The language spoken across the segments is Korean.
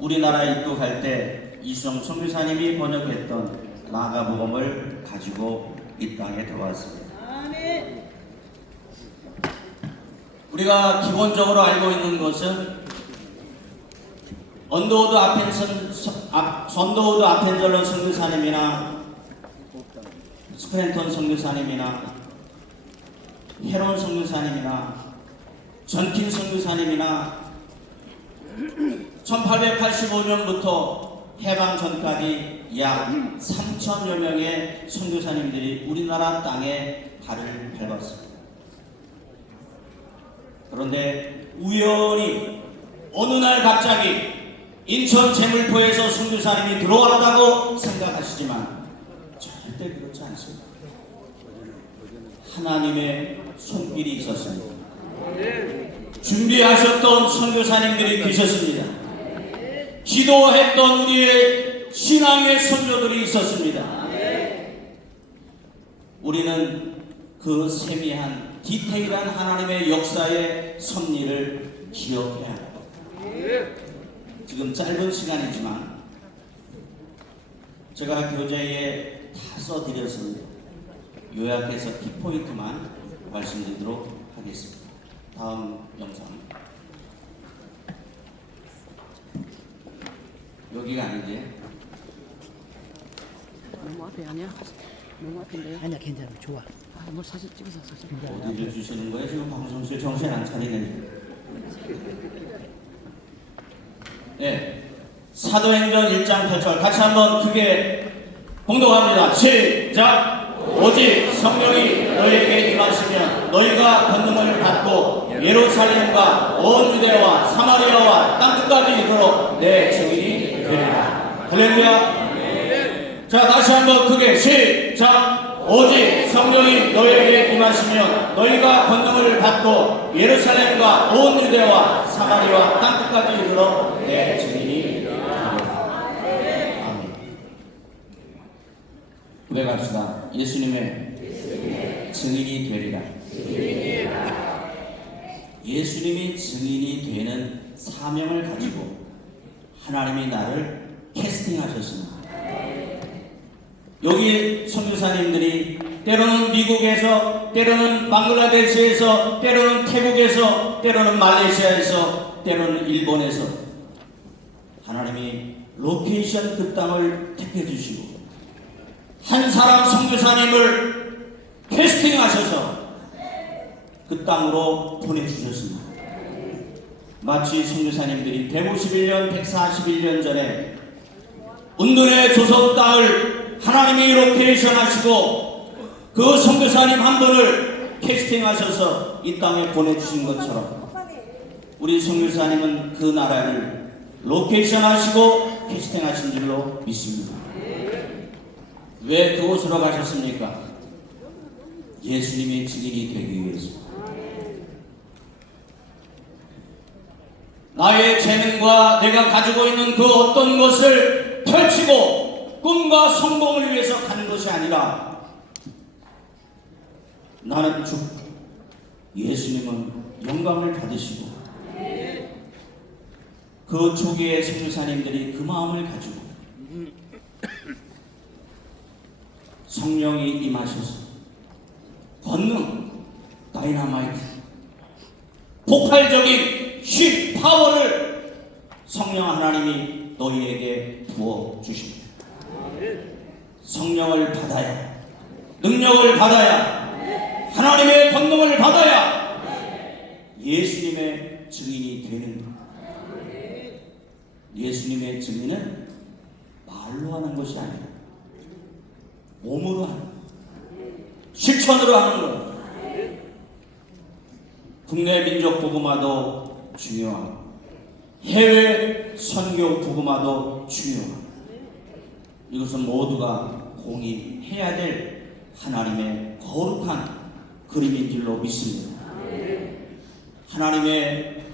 우리나라에 입국할 때 이수정 선교사님이 번역했던 마가복음을 가지고 이 땅에 들어왔습니다. 우리가 기본적으로 알고 있는 것은 언더우드 아펜젤러 선교사님이나 스크랜턴 선교사님이나 헤론 선교사님이나 전킨 선교사님이나 1885년부터 해방 전까지 약 3천여 명의 선교사님들이 우리나라 땅에 발을 밟았습니다. 그런데 우연히 어느 날 갑자기 인천 제물포에서 선교사님이 들어왔다고 생각하시지만 절대 그렇지 않습니다. 하나님의 손길이 있었습니다. 준비하셨던 선교사님들이 계셨습니다. 기도했던 우리의 신앙의 선조들이 있었습니다. 우리는 그 세미한 디테일한 하나님의 역사의 섭리를 기억해야 합니다. 지금 짧은 시간이지만 제가 교재에 다 써드렸습니다. 요약해서 키포인트만 말씀드리도록 하겠습니다. 다음 영상. 여기가 아닌데. 너무 앞에 아니야? 너무 앞인데요? 아니야, 괜찮아, 좋아. 아, 뭘 사진 찍어서 사진. 어디를 주시는 거예요? 지금 방송실 정신 안 차리는. 네. 사도행전 1장 8절 같이 한번 크게 봉독합니다. 시작! 오직 성령이 너희에게 임하시면 너희가 권능을 받고 예루살렘과 온 유대와 사마리아와 땅끝까지 이르러 내 증인이 되리라. 할렐루야. 자, 다시 한번 크게 시작! 오직 성령이 너희에게 임하시면 너희가 권능을 받고 예루살렘과 온 유대와 사마리아와 땅끝까지 이르러 내 증인이 되리라. 아멘. 고백합시다. 예수님의 증인이 되리라. 예수님이 증인이 되는 사명을 가지고 하나님이 나를 캐스팅하셨습니다. 여기 선교사님들이 때로는 미국에서, 때로는 방글라데시에서, 때로는 태국에서, 때로는 말레이시아에서, 때로는 일본에서 하나님이 로케이션 그 땅을 택해 주시고 한 사람 선교사님을 캐스팅하셔서 그 땅으로 보내주셨습니다. 마치 선교사님들이 151년, 141년 전에 운둔의 조선 땅을 하나님이 로케이션 하시고 그 선교사님 한 분을 캐스팅하셔서 이 땅에 보내주신 것처럼 우리 선교사님은 그 나라를 로케이션 하시고 캐스팅하신 줄로 믿습니다. 왜 그곳으로 가셨습니까? 예수님의 증인이 되기 위해서. 나의 재능과 내가 가지고 있는 그 어떤 것을 펼치고 꿈과 성공을 위해서 가는 것이 아니라 나는 죽고 예수님은 영광을 받으시고 그 초기의 선교사님들이 그 마음을 가지고 성령이 임하셔서 권능, 다이나마이트, 폭발적인 힘, 파워를 성령 하나님이 너희에게 부어 주십니다. 성령을 받아야, 능력을 받아야, 하나님의 권능을 받아야 예수님의 증인이 되는 것. 예수님의 증인은 말로 하는 것이 아니라 몸으로 하는 것, 실천으로 하는 것. 국내 민족 복음화도 중요하고 해외 선교 복음화도 중요하고 이것은 모두가 공의해야 될 하나님의 거룩한 그림인 줄로 믿습니다. 하나님의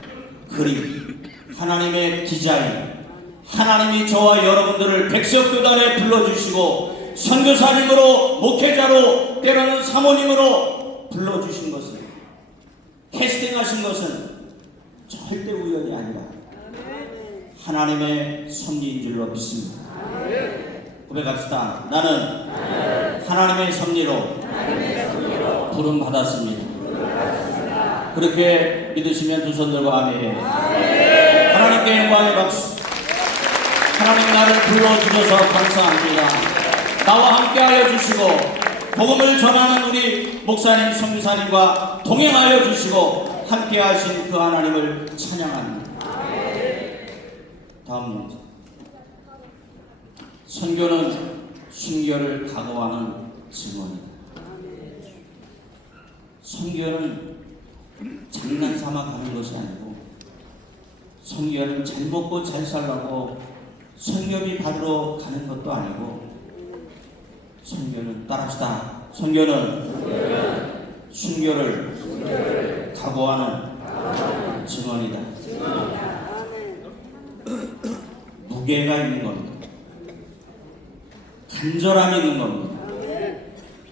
그림, 하나님의 디자인, 하나님이 저와 여러분들을 백석교단에 불러주시고 선교사님으로, 목회자로, 때로는 사모님으로 불러주신 것은, 캐스팅하신 것은 절대 우연이 아니라 하나님의 섭리인 줄로 믿습니다. 고백합시다. 나는 하나님의 섭리로 부름 받았습니다. 그렇게 믿으시면 두 손 들고 아멘. 하나님께 영광의 박수. 하나님 나를 불러주셔서 감사합니다. 나와 함께하여 주시고 복음을 전하는 우리 목사님, 선교사님과 동행하여 주시고 함께하신 그 하나님을 찬양합니다. 다음 문제. 선교는 순교를 각오하는 증언이다. 선교는 장난삼아 가는 것이 아니고, 선교는 잘 먹고 잘 살라고 선교비 받으러 가는 것도 아니고, 선교는 따라합시다. 선교는 순교를 각오하는 증언이다. 무게가 있는 겁니다. 간절함이 있는 겁니다.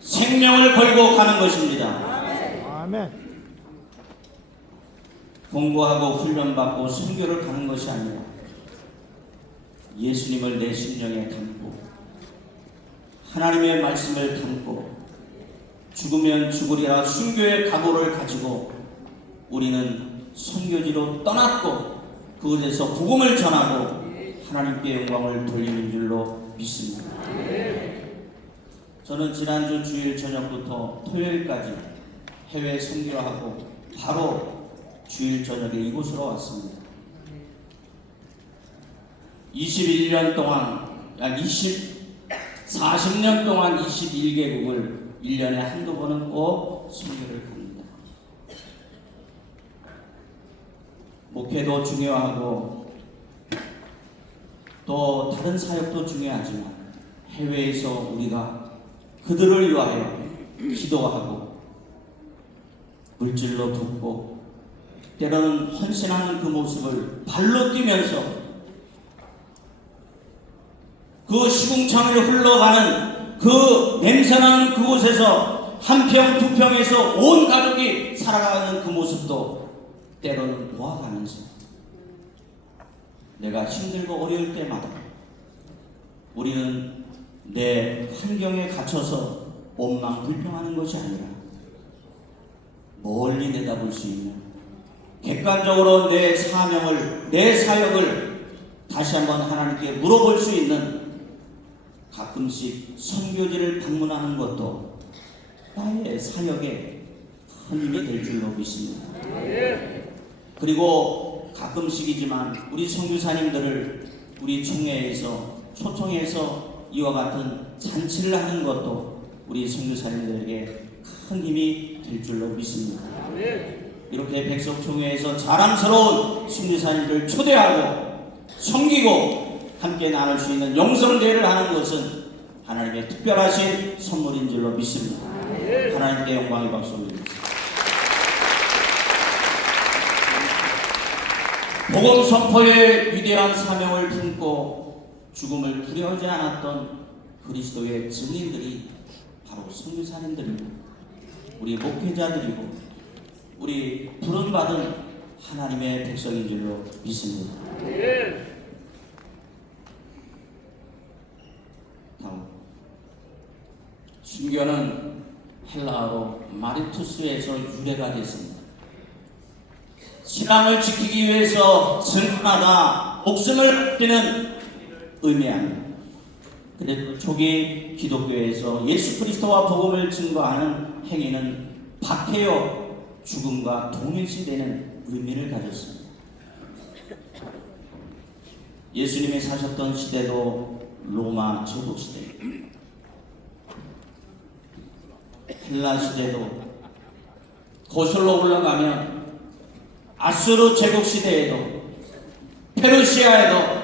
생명을 걸고 가는 것입니다. 아멘. 공부하고 훈련받고 선교를 가는 것이 아니라 예수님을 내 심령에 담고 하나님의 말씀을 담고 죽으면 죽으리라 순교의 각오를 가지고 우리는 선교지로 떠났고 그곳에서 복음을 전하고 하나님께 영광을 돌리는 줄로 믿습니다. 저는 지난주 주일 저녁부터 토요일까지 해외 선교하고 바로 주일 저녁에 이곳으로 왔습니다. 21년 동안, 약 40년 동안 21개국을 1년에 한두 번은 꼭 선교를 갑니다. 목회도 중요하고 또 다른 사역도 중요하지만 해외에서 우리가 그들을 위하여 기도하고 물질로 돕고 때로는 헌신하는 그 모습을 발로 뛰면서 그 시궁창을 흘러가는 그 냄새나는 그곳에서 한 평, 두 평에서 온 가족이 살아가는 그 모습도 때로는 보아가면서 내가 힘들고 어려울 때마다 우리는 내 환경에 갇혀서 원망불평하는 것이 아니라 멀리 내다볼 수 있는 객관적으로 내 사명을, 내 사역을 다시 한번 하나님께 물어볼 수 있는 가끔씩 선교지를 방문하는 것도 나의 사역에 큰 힘이 될 줄로 믿습니다. 그리고 가끔씩이지만 우리 선교사님들을 우리 총회에서 초청해서 이와 같은 잔치를 하는 것도 우리 선교사님들에게 큰 힘이 될 줄로 믿습니다. 이렇게 백석총회에서 자랑스러운 선교사님들을 초대하고 섬기고 함께 나눌 수 있는 영성대회를 하는 것은 하나님의 특별하신 선물인 줄로 믿습니다. 하나님께 영광의 박수 올립니다. 복음 선포의 위대한 사명을 품고 죽음을 두려워하지 않았던 그리스도의 증인들이 바로 선교사님들입니다. 우리 목회자들이고 우리 부름받은 하나님의 백성인 줄로 믿습니다. 다음, 순교는 헬라어로 마리투스에서 유래가 됐습니다. 신앙을 지키기 위해서 승리하다 목숨을 끊는 의미합니다. 그래도 초기 기독교에서 예수 그리스도와 복음을 증거하는 행위는 박해요 죽음과 동일시되는 의미를 가졌습니다. 예수님이 사셨던 시대도 로마 제국 시대, 헬라 시대도, 거슬러 올라가면 아수르 제국 시대에도, 페르시아에도,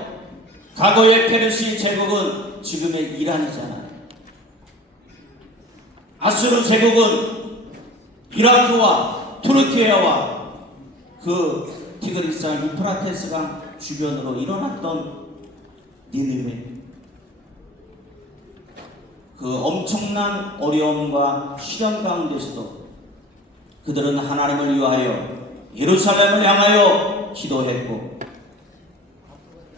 과거의 페르시 제국은 지금의 이란이잖아요. 아수르 제국은 이라크와 투르키예와 그 티그리스강 유프라테스강 주변으로 일어났던 니느웨, 그 엄청난 어려움과 시련 가운데서도 그들은 하나님을 위하여 예루살렘을 향하여 기도했고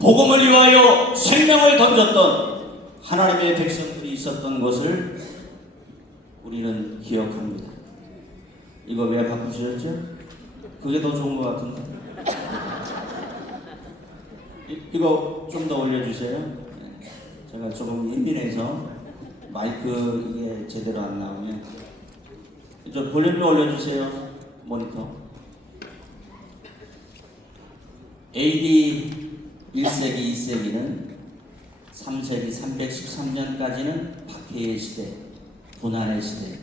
복음을 위하여 생명을 던졌던 하나님의 백성들이 있었던 것을 우리는 기억합니다. 이거 왜 바꾸셨죠? 그게 더 좋은 것 같은데. 이거 좀 더 올려주세요. 제가 조금 예민해서 마이크 이게 제대로 안 나오면 저 볼륨 좀 올려주세요. 모니터. AD 1세기 2세기는 3세기 313년까지는 박해의 시대, 고난의 시대,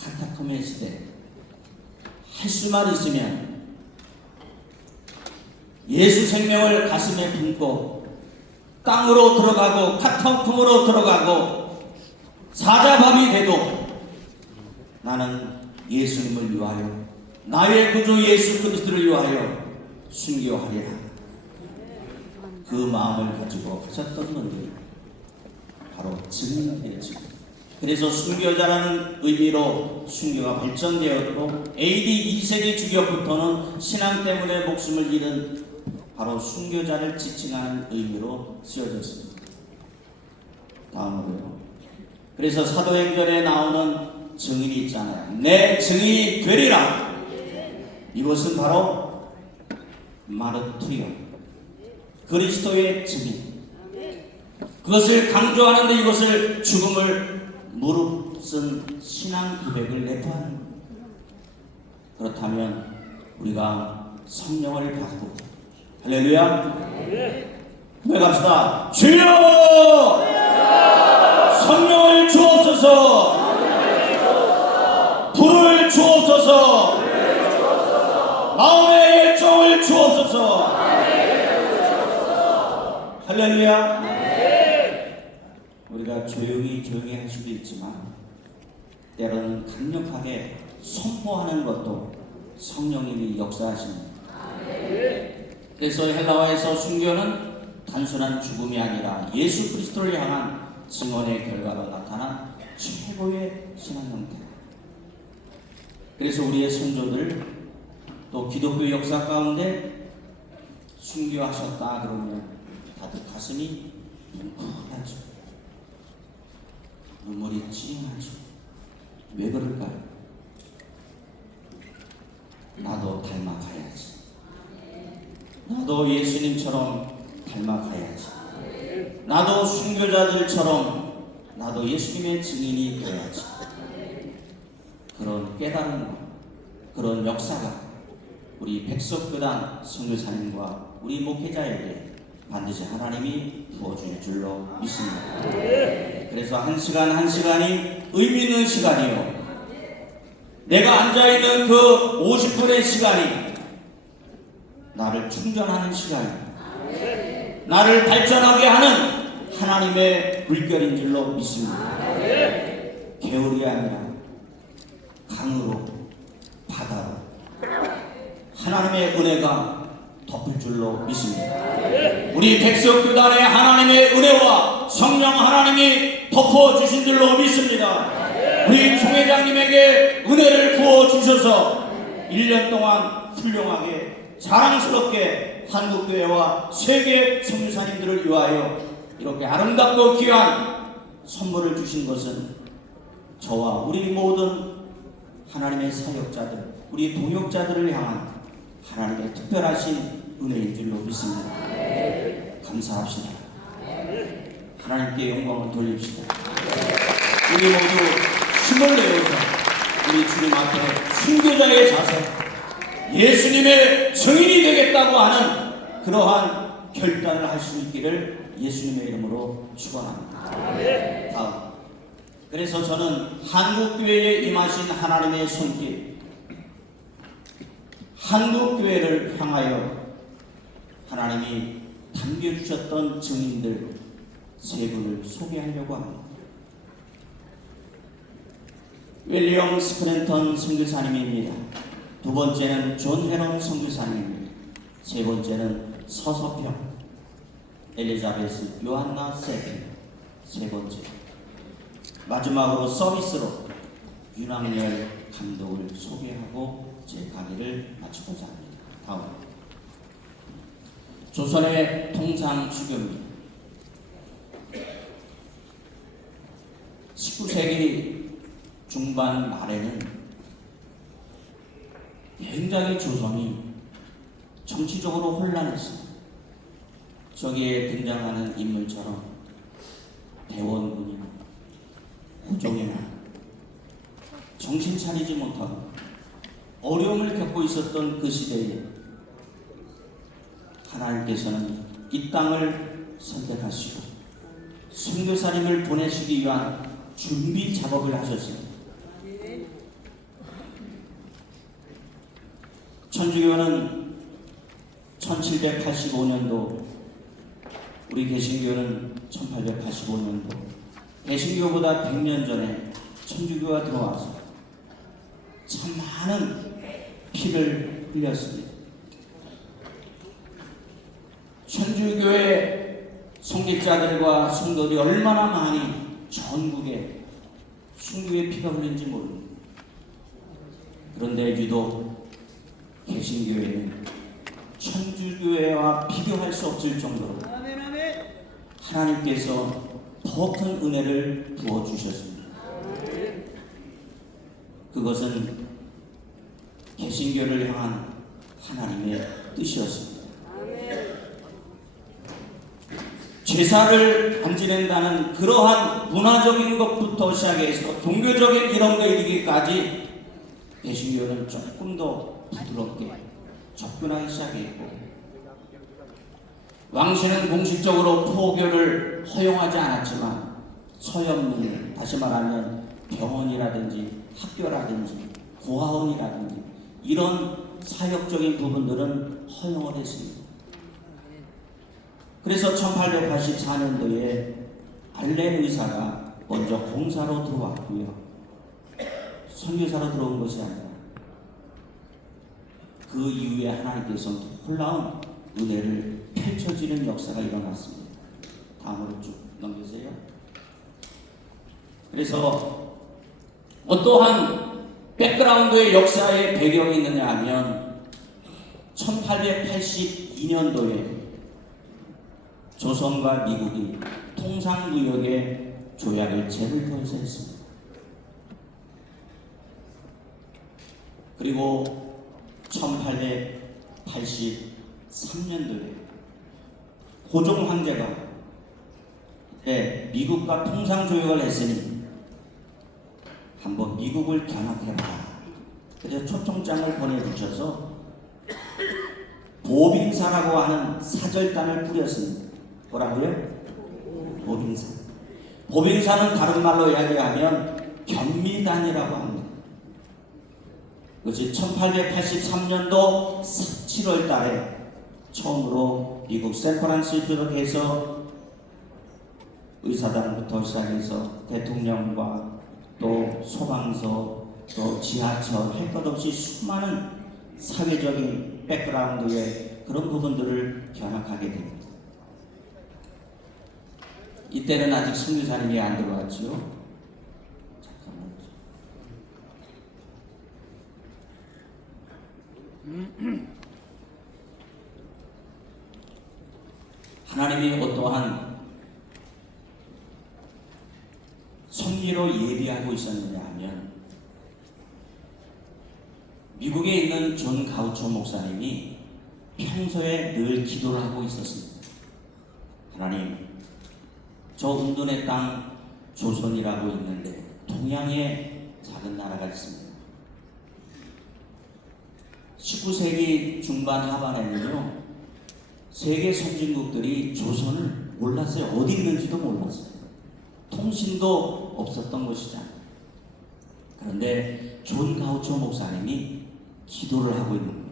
카타콤의 시대. 할 수만 있으면 예수 생명을 가슴에 품고 땅으로 들어가고 카타콤으로 들어가고 사자밥이 돼도 나는 예수님을 위하여 나의 구주 예수 그리스도를 위하여 순교하리라. 그 마음을 가지고 가셨던 분들이 바로 증인이었죠. 그래서 순교자라는 의미로 순교가 발전되었고 AD 2세기 주격부터는 신앙 때문에 목숨을 잃은 바로 순교자를 지칭하는 의미로 쓰여졌습니다. 다음으로요. 그래서 사도행전에 나오는 증인이 있잖아요. 내 증인이 되리라. 이것은 바로 마르투요. 그리스도의 증인. 그것을 강조하는데 이것을 죽음을 무릅쓴 신앙 고백을 내포하는 겁니다. 그렇다면 우리가 성령을 받고 할렐루야. 고백합시다. 주여 성령을 주옵소서. 불을 주옵소서. 마음의 열정을 주옵소서. 할렐루야. 우리가 조용히 할 수도 있지만 때로는 강력하게 선포하는 것도 성령님이 역사하십니다. 그래서 헬라어에서 순교는 단순한 죽음이 아니라 예수 그리스도를 향한 증언의 결과로 나타난 최고의 신앙 형태. 그래서 우리의 선조들 또 기독교 역사 가운데 순교하셨다 그러면 다들 가슴이 뭉클하죠. 눈물이 찡하죠. 왜 그럴까요? 나도 닮아가야지. 나도 예수님처럼 닮아가야지. 나도 순교자들처럼 나도 예수님의 증인이 되어야지. 그런 깨달음과 그런 역사가 우리 백석교단 선교사님과 우리 목회자에게 반드시 하나님이 부어줄 줄로 믿습니다. 그래서 한 시간 한 시간이 의미 있는 시간이요. 내가 앉아있는 그 50분의 시간이 나를 충전하는 시간이요. 나를 발전하게 하는 하나님의 물결인 줄로 믿습니다. 개울이 아니라 강으로 바다로 하나님의 은혜가 덮을 줄로 믿습니다. 우리 백석교단의 하나님의 은혜와 성령 하나님이 덮어주신 줄로 믿습니다. 우리 총회장님에게 은혜를 부어주셔서 1년 동안 훌륭하게 자랑스럽게 한국교회와 세계 선교사님들을 위하여 이렇게 아름답고 귀한 선물을 주신 것은 저와 우리 모든 하나님의 사역자들, 우리 동역자들을 향한 하나님의 특별하신 은혜인 줄로 믿습니다. 감사합시다. 하나님께 영광을 돌립시다. 우리 모두 힘을 내어서 우리 주님 앞에 순교자의 자세, 예수님의 증인이 되겠다고 하는 그러한 결단을 할 수 있기를 예수님의 이름으로 축원합니다. 다음. 그래서 저는 한국교회에 임하신 하나님의 손길, 한국교회를 향하여 하나님이 담겨주셨던 증인들 세 분을 소개하려고 합니다. 윌리엄 스프랜턴 선교사님입니다. 두 번째는 존 헤런 선교사님입니다. 세 번째는 서서평, 엘리자베스 요한나 세핑, 세 번째. 마지막으로 서비스로 윤학열 감독을 소개하고 제 강의를 마치고자 합니다. 다음. 조선의 통상수교입니다. 19세기 중반 말에는 굉장히 조선이 정치적으로 혼란했습니다. 저기에 등장하는 인물처럼 대원군이나 호종이나 정신 차리지 못하고 어려움을 겪고 있었던 그 시대에 하나님께서는 이 땅을 선택하시고 선교사님을 보내시기 위한 준비 작업을 하셨습니다. 천주교는 1785년도, 우리 개신교는 1885년도, 개신교보다 100년 전에 천주교가 들어와서 참 많은 피를 흘렸습니다. 천주교의 성직자들과 성도들이 얼마나 많이 전국에 순교의 피가 흘린지 모릅니다. 그런데 유독 개신교회는 천주교회와 비교할 수 없을 정도로 하나님께서 더 큰 은혜를 부어주셨습니다. 그것은 개신교를 향한 하나님의 뜻이었습니다. 제사를 안 지낸다는 그러한 문화적인 것부터 시작해서 종교적인 이런 데 이르기까지 개신교는 조금 더 부드럽게 접근하기 시작했고, 왕실은 공식적으로 포교를 허용하지 않았지만 서현문, 다시 말하면 병원이라든지 학교라든지 고아원이라든지 이런 사역적인 부분들은 허용을 했습니다. 그래서 1884년도에 알렌 의사가 먼저 공사로 들어왔고요. 선교사로 들어온 것이 아니라 그 이후에 하나님께서 놀라운 은혜를 펼쳐지는 역사가 일어났습니다. 다음으로 쭉 넘기세요. 그래서 어떠한 백그라운드의 역사의 배경이 있느냐 하면 1882년도에 조선과 미국이 통상무역의 조약을 재물포에서 했습니다. 그리고 1883년도에 고종 황제가 미국과 통상조약을 했으니 한번 미국을 견학해봐라. 그래서 초청장을 보내주셔서 보빙사라고 하는 사절단을 꾸렸습니다. 뭐라고요? 보빙사. 보빙사는 다른 말로 이야기하면 견미단이라고 합니다. 그것이 1883년도 7월 달에 처음으로 미국 샌프란시스코에서 의사단부터 시작해서 대통령과 또 소방서, 또 지하철, 할 것 없이 수많은 사회적인 백그라운드의 그런 부분들을 견학하게 됩니다. 이때는 아직 선교사님이 안 들어왔지요. 잠깐만요. 하나님이 어떠한 섭리로 예비하고 있었느냐 하면, 미국에 있는 존 가우초 목사님이 평소에 늘 기도를 하고 있었습니다. 하나님, 저 운둔의 땅 조선이라고 있는데 동양에 작은 나라가 있습니다. 19세기 중반 하반에는요, 세계 선진국들이 조선을 몰랐어요. 어디 있는지도 몰랐어요. 통신도 없었던 것이잖아요. 그런데 존 가우초 목사님이 기도를 하고 있는 거예요.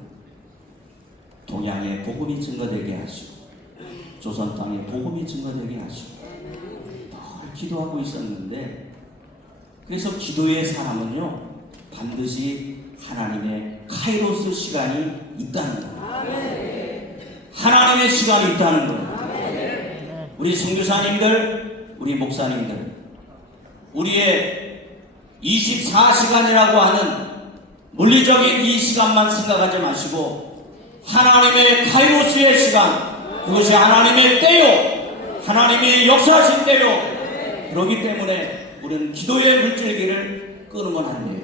동양에 복음이 증거되게 하시고 조선 땅에 복음이 증거되게 하시고 늘 기도하고 있었는데, 그래서 기도의 사람은요 반드시 하나님의 카이로스 시간이 있다는 거예요. 하나님의 시간이 있다는 거예요. 우리 선교사님들, 우리 목사님들, 우리의 24시간이라고 하는 물리적인 이 시간만 생각하지 마시고 하나님의 카이로스의 시간, 그것이 하나님의 때요, 하나님의 역사하신 때요. 그렇기 때문에 우리는 기도의 물줄기를 끊으면 안 돼요.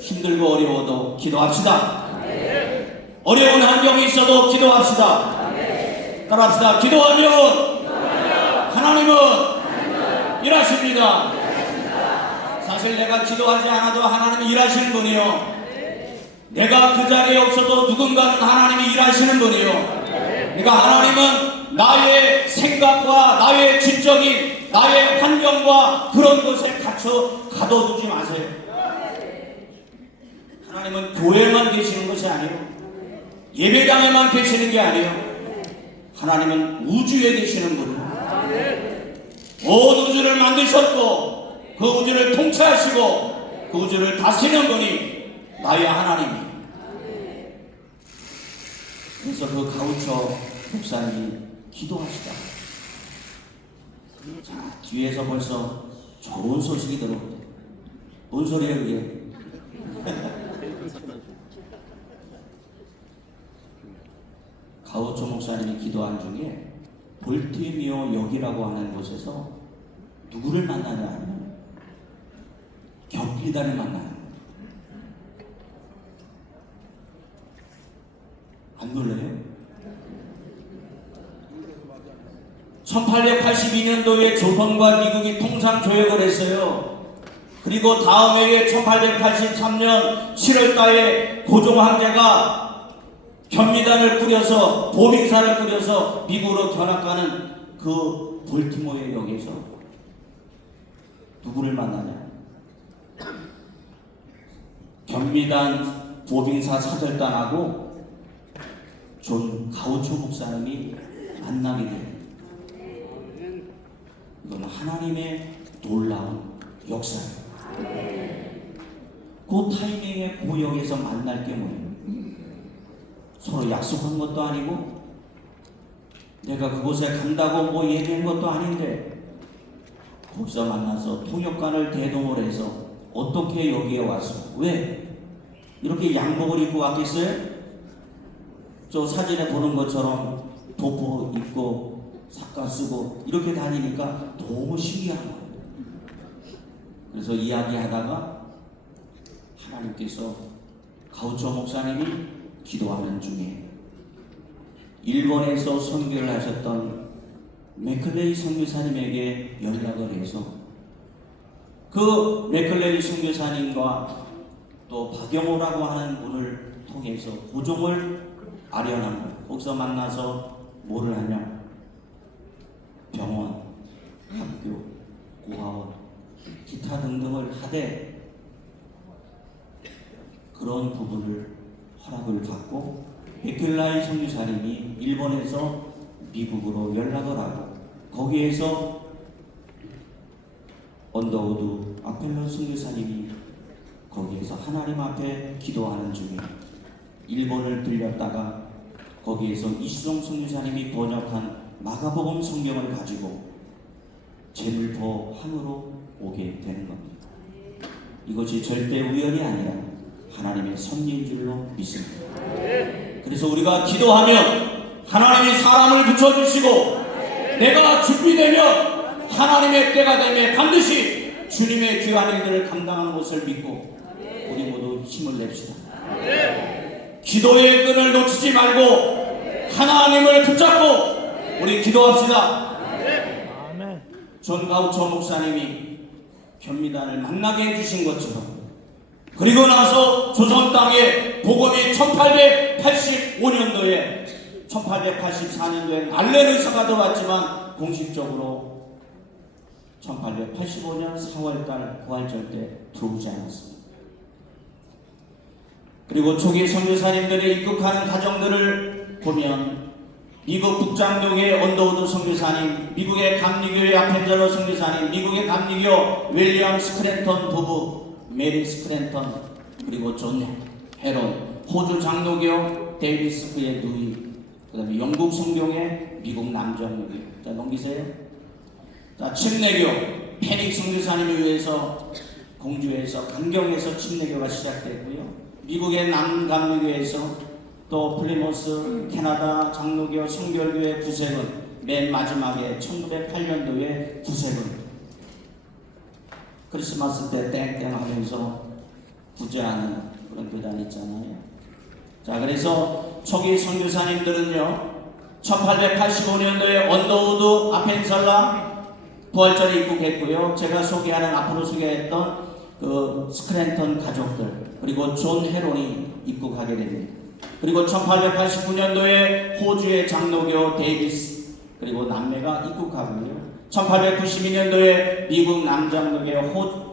힘들고 어려워도 기도합시다. 어려운 환경이 있어도 기도합시다. 따라합시다. 기도하면 하나님은 일하십니다. 사실 내가 기도하지 않아도 하나님이 일하시는 분이요, 내가 그 자리에 없어도 누군가는 하나님이 일하시는 분이요. 그러니까 하나님은 나의 생각과 나의 지적인 나의 환경과 그런 것에 갇혀 가둬두지 마세요. 하나님은 교회만 계시는 것이 아니에요, 예배당에만 계시는 게 아니에요. 하나님은 우주에 계시는 분이에요. 온 우주를 만드셨고 그 우주를 통치하시고 그 우주를 다스리는 분이 나의 하나님이에요. 그래서 그 가우처 목사님이 기도합시다. 자, 뒤에서 벌써 좋은 소식이 들어옵니다. 뭔 소리예요 그게? 가우처 목사님이 기도한 중에 볼티미오 역이라고 하는 곳에서 누구를 만나냐 하면 경비단을 만나는 거예요. 안 놀라요? 1882년도에 조선과 미국이 통상조약을 했어요. 그리고 다음 해에 1883년 7월달에 고종 황제가 경비단을 꾸려서 보빙사를 꾸려서 미국으로 견학가는 그 볼티모어 역에서 누구를 만나냐? 경비단 보빙사 사절단하고 존 가우초 목사님이 만나게 돼요. 이건 하나님의 놀라운 역사예요. 그 타이밍에 그 역에서 만날 게 뭐예요? 서로 약속한 것도 아니고 내가 그곳에 간다고 뭐 얘기한 것도 아닌데 거기서 만나서 통역관을 대동을 해서 어떻게 여기에 왔어? 왜? 이렇게 양복을 입고 왔겠어요? 저 사진에 보는 것처럼 도포 입고 삭가 쓰고 이렇게 다니니까 너무 신기한 거예요. 그래서 이야기하다가 하나님께서 가우처 목사님이 기도하는 중에 일본에서 선교를 하셨던 맥클레이 선교사님에게 연락을 해서 그 맥클레이 선교사님과 또 박영호라고 하는 분을 통해서 고종을 아련한 거예요. 거기서 만나서 뭐를 하냐? 병원, 학교, 고아원, 기타 등등을 하되 그런 부분을 허락을 받고 베클라이 선교사님이 일본에서 미국으로 연락을 하고 거기에서 언더우드 아펠로 선교사님이 거기에서 하나님 앞에 기도하는 중에 일본을 들렸다가 거기에서 이수종 선교사님이 번역한 마가복음 성경을 가지고 제물포 항으로 오게 되는 겁니다. 이것이 절대 우연이 아니라 하나님의 섭리인 줄로 믿습니다. 그래서 우리가 기도하면 하나님이 사람을 붙여주시고 내가 준비되면 하나님의 때가 되면 반드시 주님의 귀한 일들을 감당하는 것을 믿고 우리 모두 힘을 냅시다. 기도의 끈을 놓치지 말고 하나님을 붙잡고 우리 기도합시다. 존 가우처 목사님이 경미단을 만나게 해주신 것처럼 그리고 나서 조선 땅에 복음이 1885년도에 1884년도에 알렌 의사가 들어왔지만 공식적으로 1885년 4월달 부활절 때 들어오지 않았습니다. 그리고 초기 선교사님들의 입국하는 과정들을 보면 미국 북장독의 언더우드 선교사님, 미국의 감리교의 아펜젤러 선교사님, 미국의 감리교 윌리엄 스크랜턴 부부, 메리 스크랜턴, 그리고 존 헤론, 호주 장로교 데이비스 그의 누이, 그 다음에 영국 성경의 미국 남정교회. 자, 넘기세요. 자, 침례교 페닉 선교사님에 의해서 공주에서 강경에서 침례교가 시작됐고요. 미국의 남감리교에서 또 플리모스 캐나다 장로교 성결교회 구세군, 맨 마지막에 1908년도에 구세군. 크리스마스 때 땡땡 하면서 구제하는 그런 교단 있잖아요. 자, 그래서 초기 선교사님들은요, 1885년도에 언더우드 아펜설라 부활절에 입국했고요. 제가 소개하는 앞으로 소개했던 그 스크랜턴 가족들, 그리고 존 헤론이 입국하게 됩니다. 그리고 1889년도에 호주의 장로교 데이비스, 그리고 남매가 입국하고요. 1892년도에 미국 남장로교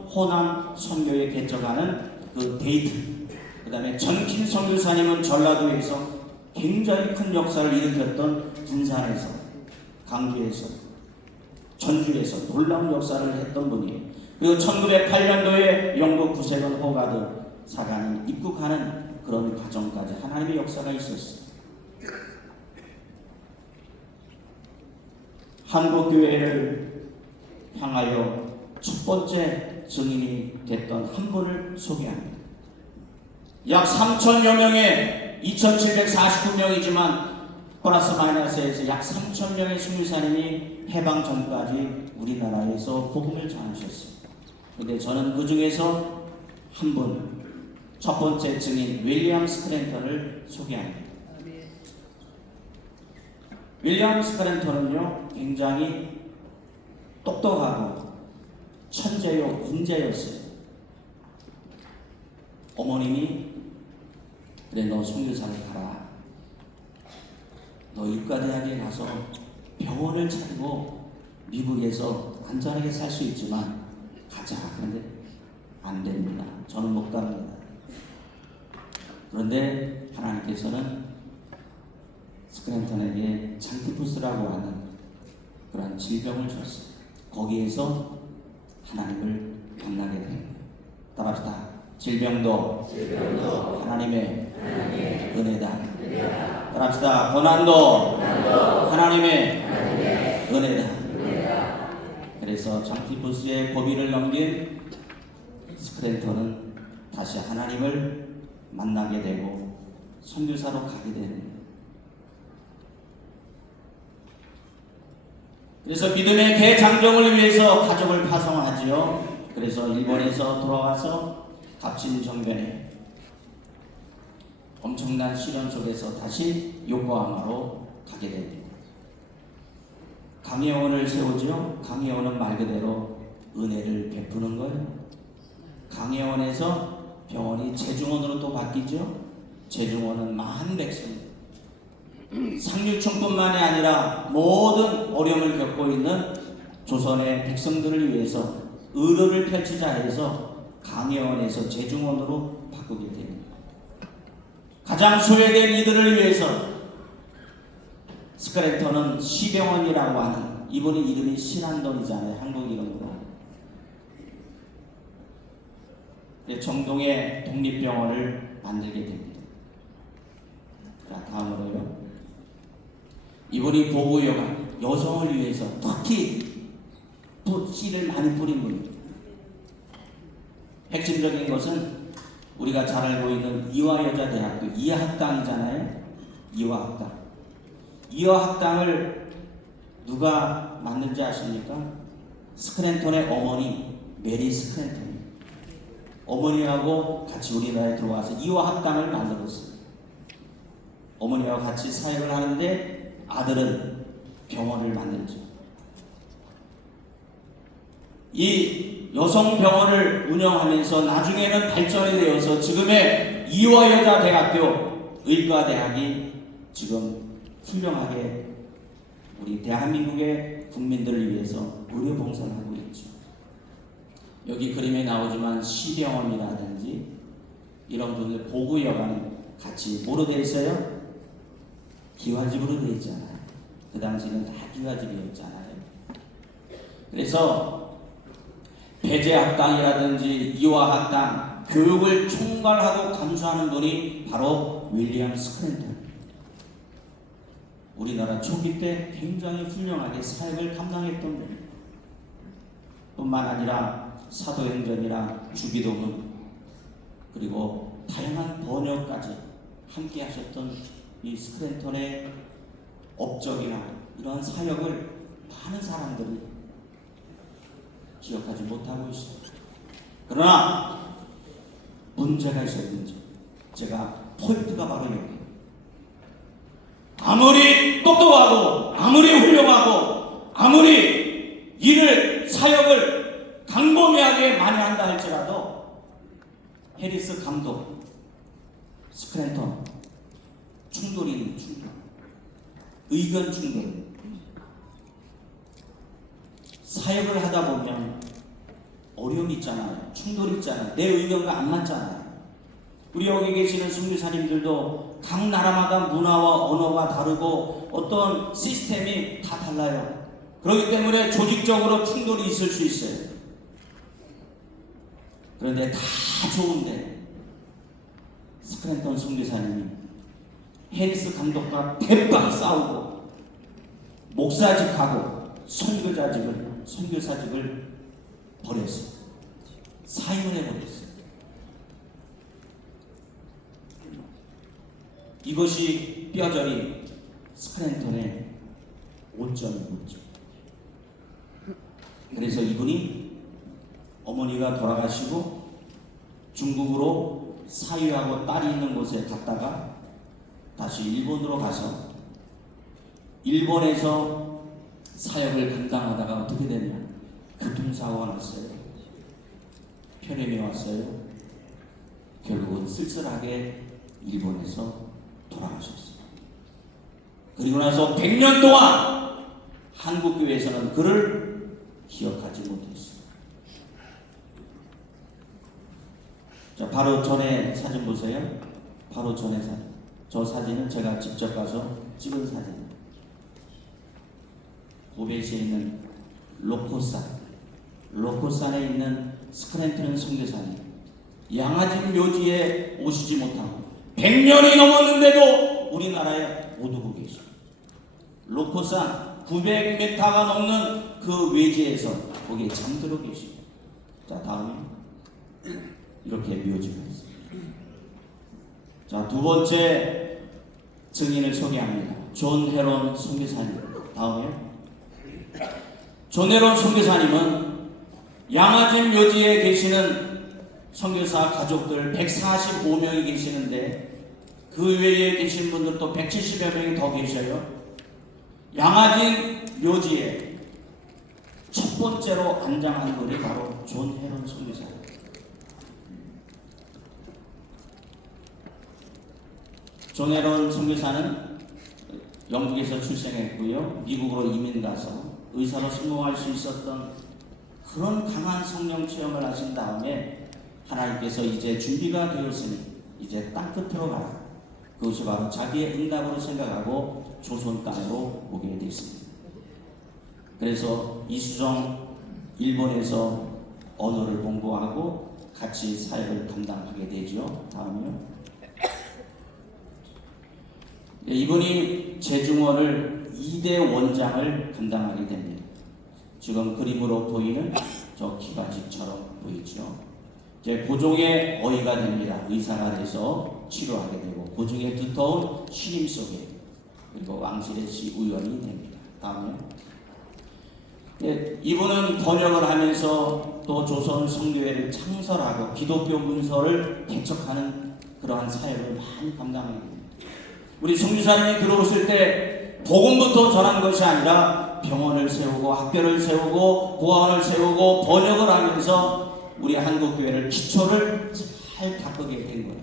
호남 선교에 개척하는 그 데이트, 그 다음에 전킨 선교사님은 전라도에서 굉장히 큰 역사를 일으켰던 군산에서, 강주에서, 전주에서 놀라운 역사를 했던 분이에요. 그리고 1908년도에 영국 구세군 호가드 사관이 입국하는 그런 과정까지 하나님의 역사가 있었어요. 한국교회를 향하여 첫 번째 증인이 됐던 한 분을 소개합니다. 약 3천여 명의 2749명이지만 플러스 마이너스에서 약 3,000명의 선교사님이 해방 전까지 우리나라에서 복음을 전하셨어요. 근데 저는 그 중에서 한 분, 첫 번째 증인 윌리엄 스크랜턴을 소개합니다. 윌리엄 스크랜턴은요, 굉장히 똑똑하고 천재요, 인재였어요. 어머님이 그래, 너 선교사를 가라. 너 의과대학에 가서 병원을 차리고 미국에서 안전하게 살 수 있지만 가자. 그런데 안 됩니다. 저는 못 갑니다. 그런데 하나님께서는 스크랜턴에게 장티푸스라고 하는 그런 질병을 줬어요. 거기에서 하나님을 만나게 됩니다. 따라합시다. 질병도 하나님의 은혜다. 따라합시다. 고난도 하나님의 은혜다. 그래서 장티푸스의 고비를 넘긴 스크랜턴은 다시 하나님을 만나게 되고 선교사로 가게 됩니다. 그래서 믿음의 대장정을 위해서 가족을 파송하지요. 그래서 일본에서 돌아와서 갑진정변에 엄청난 시련 속에서 다시 요코하마로 가게 됩니다. 강혜원을 세우죠. 강혜원은 말 그대로 은혜를 베푸는 거예요. 강혜원에서 병원이 재중원으로 또 바뀌죠. 재중원은 많은 백성, 상류층뿐만이 아니라 모든 어려움을 겪고 있는 조선의 백성들을 위해서 의료를 펼치자 해서 강혜원에서 재중원으로 바꾸게 됩니다. 가장 소외된 이들을 위해서 스크랜턴은 시병원이라고 하는, 이분의 이름이 신한돈이잖아요. 한국 이름으로. 정동의 독립병원을 만들게 됩니다. 자, 다음으로요. 이분이 보호여가, 여성을 위해서 특히 씨를 많이 뿌린 분입니다. 핵심적인 것은 우리가 잘 알고 있는 이화여자대학교 이화학당이잖아요. 이화학당. 이화학당을 누가 만든지 아십니까? 스크랜턴의 어머니 메리 스크랜턴. 어머니하고 같이 우리나라에 들어와서 이화학당을 만들었어요. 어머니와 같이 사역을 하는데 아들은 병원을 만들죠. 이 여성병원을 운영하면서 나중에는 발전이 되어서 지금의 이화여자대학교 의과대학이 지금 훌륭하게 우리 대한민국의 국민들을 위해서 의료봉사를 하고 있죠. 여기 그림에 나오지만 시병원이라든지 이런 분들 보구여관은 같이 뭐로 되어 있어요? 기와집으로 되어 있잖아요. 그 당시는 다 기와집이었잖아요. 그래서 배제학당이라든지 이화학당 교육을 총괄하고 감수하는 분이 바로 윌리엄 스크랜턴. 우리나라 초기 때 굉장히 훌륭하게 사역을 감당했던 분입니다. 뿐만 아니라 사도행전이나 주기도문 그리고 다양한 번역까지 함께 하셨던 이 스크랜턴의 업적이나 이러한 사역을 많은 사람들이 기억하지 못하고 있습니다. 그러나 문제가 있어요. 문제. 제가 포인트가 바로 여기. 아무리 똑똑하고 아무리 훌륭하고 아무리 일을 사역을 강범위하게 많이 한다 할지라도 해리스 감독, 스크랜턴 충돌이 있는 충돌, 의견 충돌. 사역을 하다 보면 어려움이 있잖아요. 충돌이 있잖아요. 내 의견과 안 맞잖아요. 우리 여기 계시는 선교사님들도 각 나라마다 문화와 언어가 다르고 어떤 시스템이 다 달라요. 그렇기 때문에 조직적으로 충돌이 있을 수 있어요. 그런데 다 좋은데 스크랜턴 선교사님이 해리스 감독과 대빵 싸우고 목사직하고 선교사직을 버렸어요. 사임을 해버렸어요. 이것이 뼈저리 스크랜턴의 오점이었죠. 그래서 이분이 어머니가 돌아가시고 중국으로 사위하고 딸이 있는 곳에 갔다가 다시 일본으로 가서 일본에서 사역을 감당하다가 어떻게 됐냐? 교통사고가 났어요. 편의점에 왔어요. 결국은 쓸쓸하게 일본에서 돌아가셨어요. 그리고 나서 100년 동안 한국교회에서는 그를 기억하지 못했어요. 자, 바로 전에 사진 보세요. 바로 전에 사진. 저 사진은 제가 직접 가서 찍은 사진입니다. 고베시에 있는 로코산에 있는 스크랜턴 선교사님, 양아진 묘지에 오시지 못하고 100년이 넘었는데도 우리나라에 못 오고 계십니다. 로코산 900m가 넘는 그 외지에서 거기에 잠들어 계십니다. 자, 다음에 이렇게 묘지가 있습니다. 자, 두 번째 증인을 소개합니다. 존 헤론 선교사님. 다음에 존 헤론 선교사님은 양아진 묘지에 계시는 선교사 가족들 145명이 계시는데 그 외에 계신 분들도 170여 명이 더 계셔요. 양아진 묘지에 첫 번째로 안장한 분이 바로 존 헤론 선교사입니다. 존 헤론 선교사는 영국에서 출생했고요. 미국으로 이민 가서 의사로 성공할 수 있었던 그런 강한 성령 체험을 하신 다음에 하나님께서 이제 준비가 되었으니 이제 땅 끝으로 가라. 그것이 바로 자기의 응답으로 생각하고 조선 땅으로 오게 됐습니다. 그래서 이수정 일본에서 언어를 공부하고 같이 사역을 감당하게 되죠. 다음이요. 이분이 제중원을 2대 원장을 감당하게 됩니다. 지금 그림으로 보이는 저 기가지처럼 보이죠. 이제 고종의 어이가 됩니다. 의사가 돼서 치료하게 되고 고종의 두터운 신임 속에 그리고 왕실의 시의원이 됩니다. 다음에 이분은 번역을 하면서 또 조선 성교회를 창설하고 기독교 문서를 개척하는 그러한 사역을 많이 감당하게 됩니다. 우리 선교사님이 들어오실 때 복음부터 전한 것이 아니라 병원을 세우고 학교를 세우고 고아원을 세우고 번역을 하면서 우리 한국교회를 기초를 잘 닦게 된 거예요.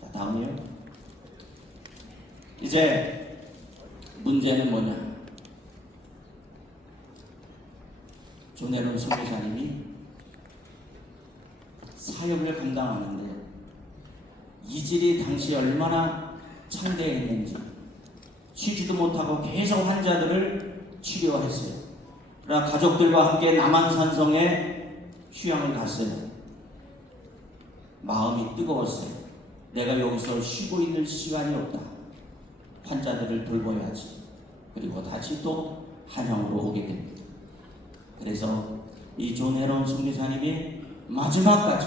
자, 다음이요. 이제 문제는 뭐냐? 존 헤론 선교사님이 사역을 감당하는데 이질이 당시 얼마나 창대했는지 쉬지도 못하고 계속 환자들을 치료했어요. 그러나 가족들과 함께 남한산성에 휴양을 갔어요. 마음이 뜨거웠어요. 내가 여기서 쉬고 있는 시간이 없다. 환자들을 돌봐야지. 그리고 다시 또 한양으로 오게 됩니다. 그래서 이 존 헤론 선교사님이 마지막까지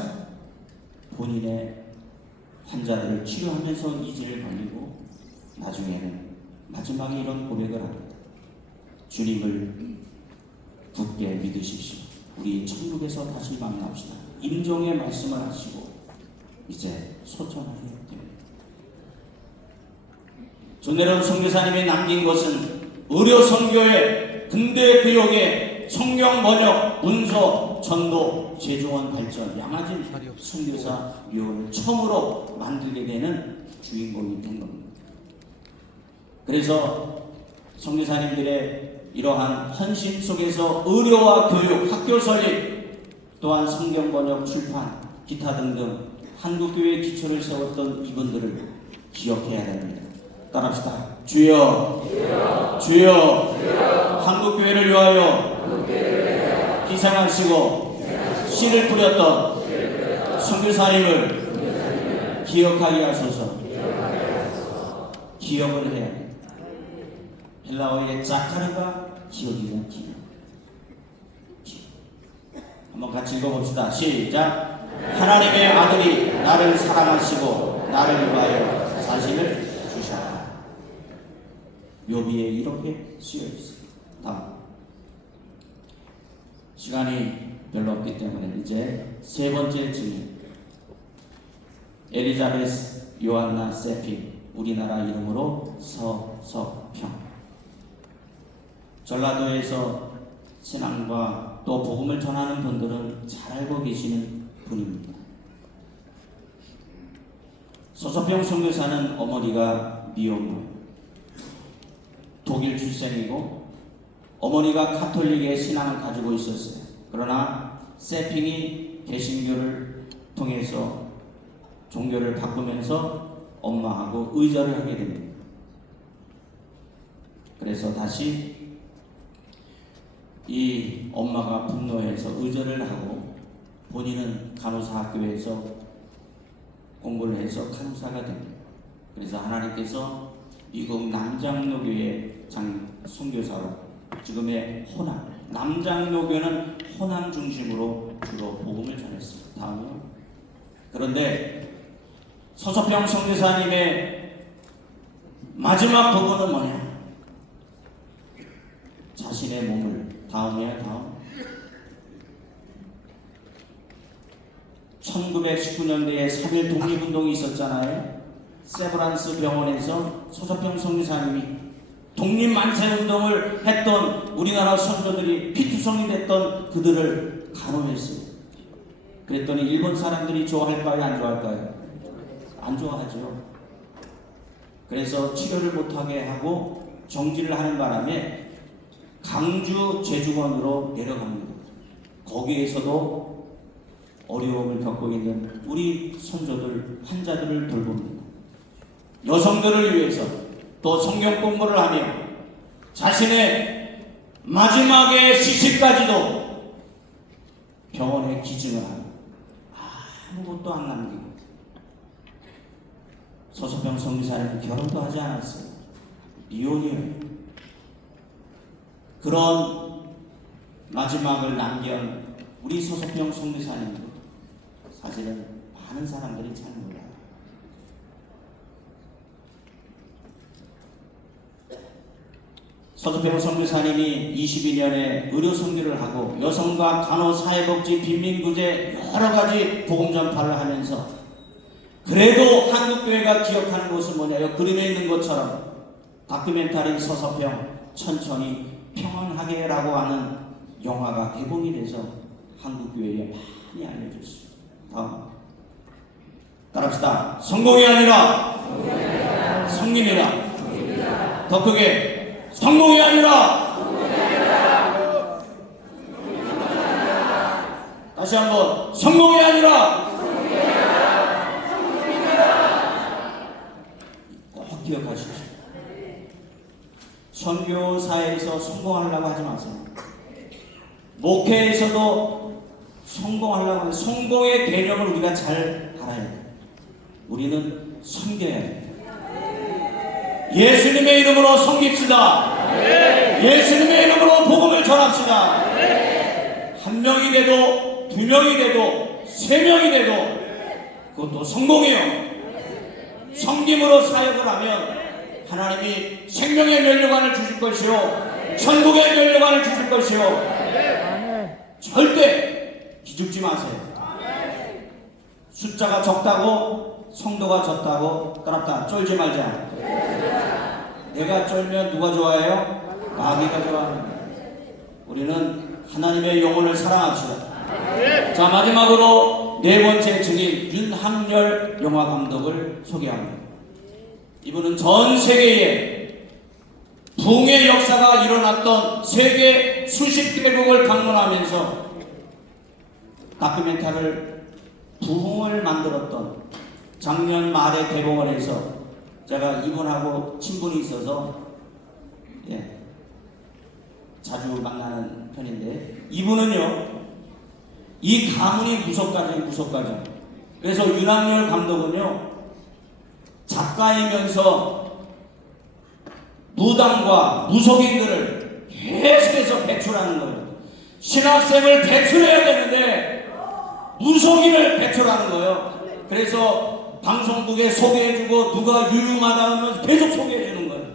본인의 환자들을 치료하면서 이질을 걸리고 나중에는 마지막에 이런 고백을 합니다. 주님을 굳게 믿으십시오. 우리 천국에서 다시 만납시다. 임종의 말씀을 하시고 이제 소천하게 됩니다. 존대로운 선교사님이 남긴 것은 의료 선교의 근대 교육의 성경 번역, 문서, 전도, 제조원 발전, 양아진 선교사 묘를 처음으로 만들게 되는 주인공이 된 겁니다. 그래서 선교사님들의 이러한 헌신 속에서 의료와 교육, 학교 설립, 또한 성경 번역, 출판, 기타 등등 한국교회의 기초를 세웠던 이분들을 기억해야 됩니다. 따라합시다. 주여, 주여, 주여, 주여. 한국교회를 위하여 희생하시고 씨를 뿌렸던 선교사님을 기억하게 하소서. 기억을 해야 합니다. 헬라어의 자카르가 기억이죠. 한번 같이 읽어봅시다. 시작. 하나님의 아들이 나를 사랑하시고 나를 위하여 자신을 주셨다. 묘비에 이렇게 쓰여 있습니다. 다음. 시간이 별로 없기 때문에 이제 세 번째 증인. 엘리자베스 요한나 세피, 우리나라 이름으로 서석평. 전라도에서 신앙과 또 복음을 전하는 분들은 잘 알고 계시는 분입니다. 서석평 선교사는 어머니가 미혼모, 독일 출생이고 어머니가 카톨릭의 신앙을 가지고 있었어요. 그러나 세핑이 개신교를 통해서 종교를 바꾸면서 엄마하고 의절을 하게 됩니다. 그래서 다시 이 엄마가 분노해서 의절을 하고 본인은 간호사 학교에서 공부를 해서 간호사가 됩니다. 그래서 하나님께서 미국 남장로교의 선교사로 지금의 호남, 남장로교는 호남 중심으로 주로 복음을 전했습니다. 다음으로. 그런데 서석평 선교사님의 마지막 부분은 뭐냐? 자신의 몸을 다음 1919년대에 3.1 독립운동이 있었잖아요. 세브란스 병원에서 서석평 선교사님이 독립만세운동을 했던 우리나라 선조들이 피투성이 됐던 그들을 간호했어요. 그랬더니 일본 사람들이 좋아할까요? 안 좋아할까요? 안 좋아하죠. 그래서 치료를 못하게 하고 정지를 하는 바람에 강주 제주원으로 내려갑니다. 거기에서도 어려움을 겪고 있는 우리 선조들, 환자들을 돌봅니다. 여성들을 위해서 또 성경 공부를 하며 자신의 마지막의 시식까지도 병원에 기증을 하고 아무것도 안 남기고. 서석평 선교사님은 결혼도 하지 않았어요. 이혼이에요. 그런 마지막을 남긴 우리 서석평 선교사님도 사실은 많은 사람들이 잘 몰라요. 서석평 선교사님이 22년에 의료 선교를 하고 여성과 간호, 사회복지, 빈민구제 여러 가지 복음 전파를 하면서 그래도 한국교회가 기억하는 것은 뭐냐? 그림에 있는 것처럼 다큐멘터리 서석평 천천히 평안하게라고 하는 영화가 개봉이 돼서 한국교회에 많이 알려졌습니다. 다음. 따라합시다. 성공이 아니라 성님이라. 더 크게. 성공이 아니라. 다시 한번. 성공이 아니라. 꼭 기억하십시오. 선교사에서 성공하려고 하지 마세요. 목회에서도 성공하려고 하는 성공의 개념을 우리가 잘 알아야 돼요. 우리는 섬겨야 돼요. 예수님의 이름으로 섬깁시다. 예수님의 이름으로 복음을 전합시다. 한 명이 돼도 두 명이 돼도 세 명이 돼도 그것도 성공이요. 섬김으로 사역을 하면 하나님이 생명의 면류관을 주실 것이요 천국의 면류관을 주실 것이요 절대 기죽지 마세요. 숫자가 적다고 성도가 적다고 따랐다 쫄지 말자. 내가 쫄면 누가 좋아해요? 마귀가 좋아합니다. 우리는 하나님의 영혼을 사랑합시다. 자, 마지막으로 네 번째 증인 윤학열 영화 감독을 소개합니다. 이분은 전 세계에 부흥의 역사가 일어났던 세계 수십 개국을 방문하면서 다큐멘터리를 부흥을 만들었던 작년 말에 대법원에서 제가 이분하고 친분이 있어서 자주 만나는 편인데 이분은요 이 가문이 무속가정. 그래서 윤학열 감독은요 작가이면서 무당과 무속인들을 계속해서 배출하는 거예요. 신학생을 배출해야 되는데 무속인을 배출하는 거예요. 그래서 방송국에 소개해주고 누가 유용하다 하면 계속 소개해주는 거예요.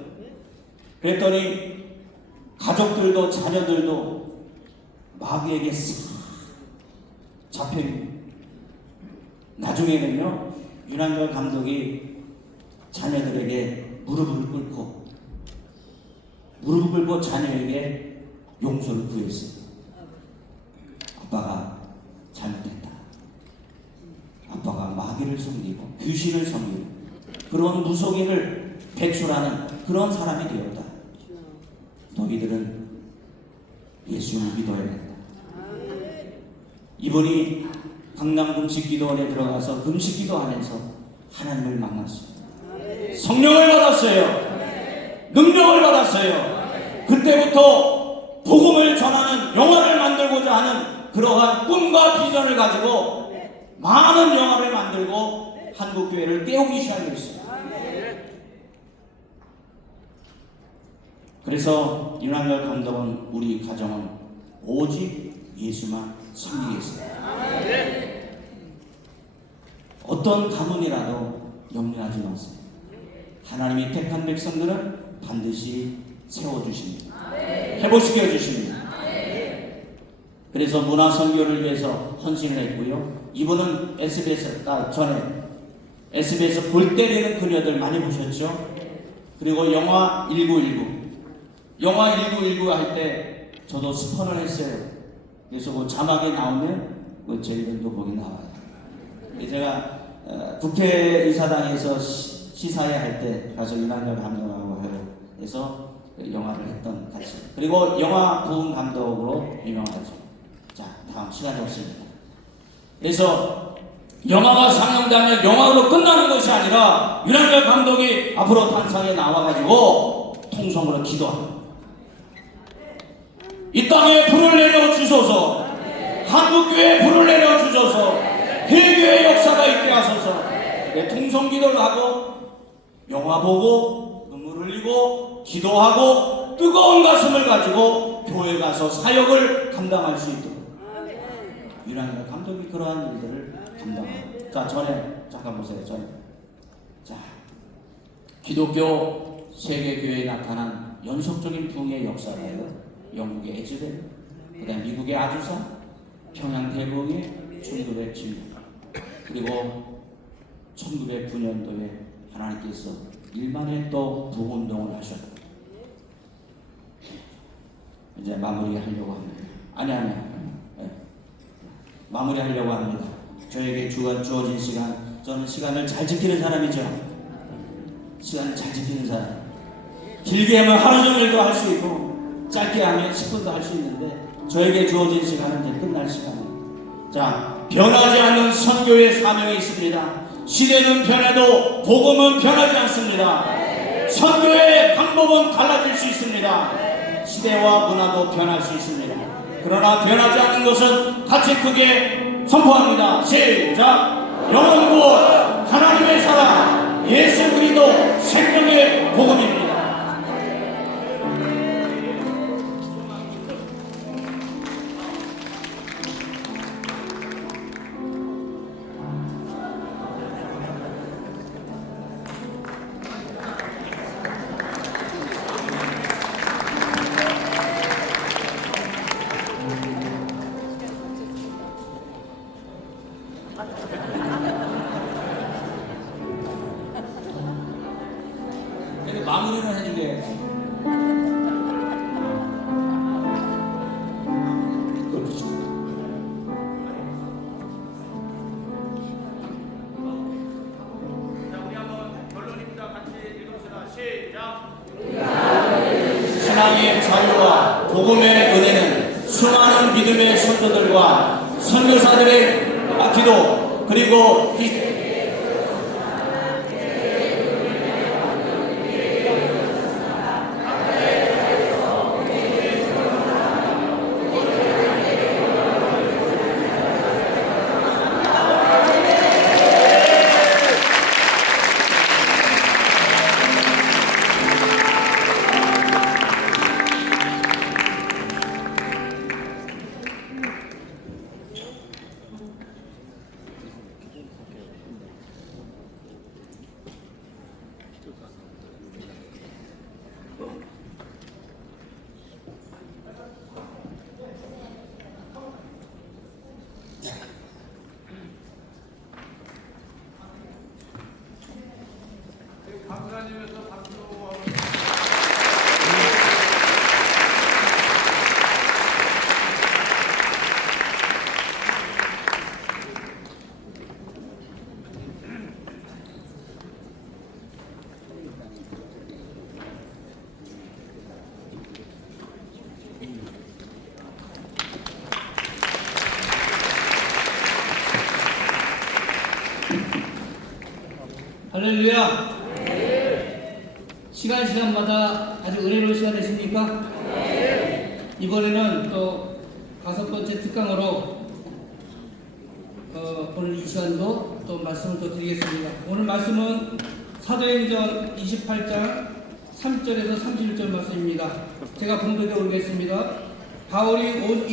그랬더니 가족들도 자녀들도 마귀에게 싹 잡혀있는. 나중에는요 윤학열 감독이 자녀들에게 무릎을 꿇고 자녀에게 용서를 구했어요. 아빠가 잘못했다. 아빠가 마귀를 섬기고 귀신을 섬기고 그런 무속인을 배출하는 그런 사람이 되었다. 너희들은 예수를 믿어야 된다. 이분이 강남 금식기도원에 들어가서 금식기도하면서 하나님을 만났어요. 성령을 받았어요. 능력을 받았어요. 그때부터 복음을 전하는 영화를 만들고자 하는 그러한 꿈과 비전을 가지고 많은 영화를 만들고 한국교회를 깨우기 시작했어요. 그래서 윤학열 감독은 우리 가정은 오직 예수만 섬기겠습니다. 어떤 가문이라도 염려하지 마세요. 하나님이 택한 백성들은 반드시 세워주십니다. 회복시켜 주십니다. 그래서 문화선교를 위해서 헌신을 했고요. 이분은 SBS 전에 SBS 골 때리는 그녀들 많이 보셨죠? 그리고 영화 1919 할 때 저도 스폰을 했어요. 그래서 그 자막이 나오면 제 이름도 거기 나와요. 제가 국회의사당에서 시사회 할 때 가서 윤학열 감독하고 해서 영화를 했던 같이. 그리고 영화 부흥 감독으로 유명하죠. 자, 다음 시간이 없습니다. 그래서 영화가 상영되면 영화로 끝나는 것이 아니라 윤학열 감독이 앞으로 단상에 나와가지고 통성으로 기도합니다. 이 땅에 불을 내려 주소서. 한국교회에 불을 내려 주소서. 회개의 역사가 있게 하소서. 통성 기도를 하고 영화 보고 눈물 흘리고 기도하고 뜨거운 가슴을 가지고 교회 가서 사역을 감당할 수 있도록 윤학열 감독이 그러한 일들을 감당합니다. 자, 전에 잠깐 보세요. 자, 기독교 세계교회에 나타난 연속적인 부흥의 역사가요. 영국의 에즈벨, 그다음 미국의 아주사, 평양 대부흥의 1916, 그리고 1909년도에 하나님께서 일만의 또 부흥운동을 하셨다. 이제 마무리하려고 합니다. 아니. 마무리하려고 합니다. 저에게 주어진 시간, 저는 시간을 잘 지키는 사람이죠. 시간을 잘 지키는 사람. 길게 하면 하루 종일도 할 수 있고 짧게 하면 10분도 할 수 있는데 저에게 주어진 시간은 이제 끝날 시간이에요. 자, 변하지 않는 선교의 사명이 있습니다. 시대는 변해도 복음은 변하지 않습니다. 선교의 방법은 달라질 수 있습니다. 시대와 문화도 변할 수 있습니다. 그러나 변하지 않는 것은 같이 크게 선포합니다. 시작! 영원 구원, 하나님의 사랑, 예수 그리스도 생명의 복음입니다. 수많은 믿음의 성도들과 선교사들의 기도 그리고 할렐루야. 시간마다 아주 은혜로운 시간 되십니까? 이번에는 또 5번째 특강으로 오늘 이 시간도 또 말씀을 또 드리겠습니다. 오늘 말씀은 사도행전 28장 3절에서 31절 말씀입니다. 제가 봉독해 오겠습니다. 바울이 온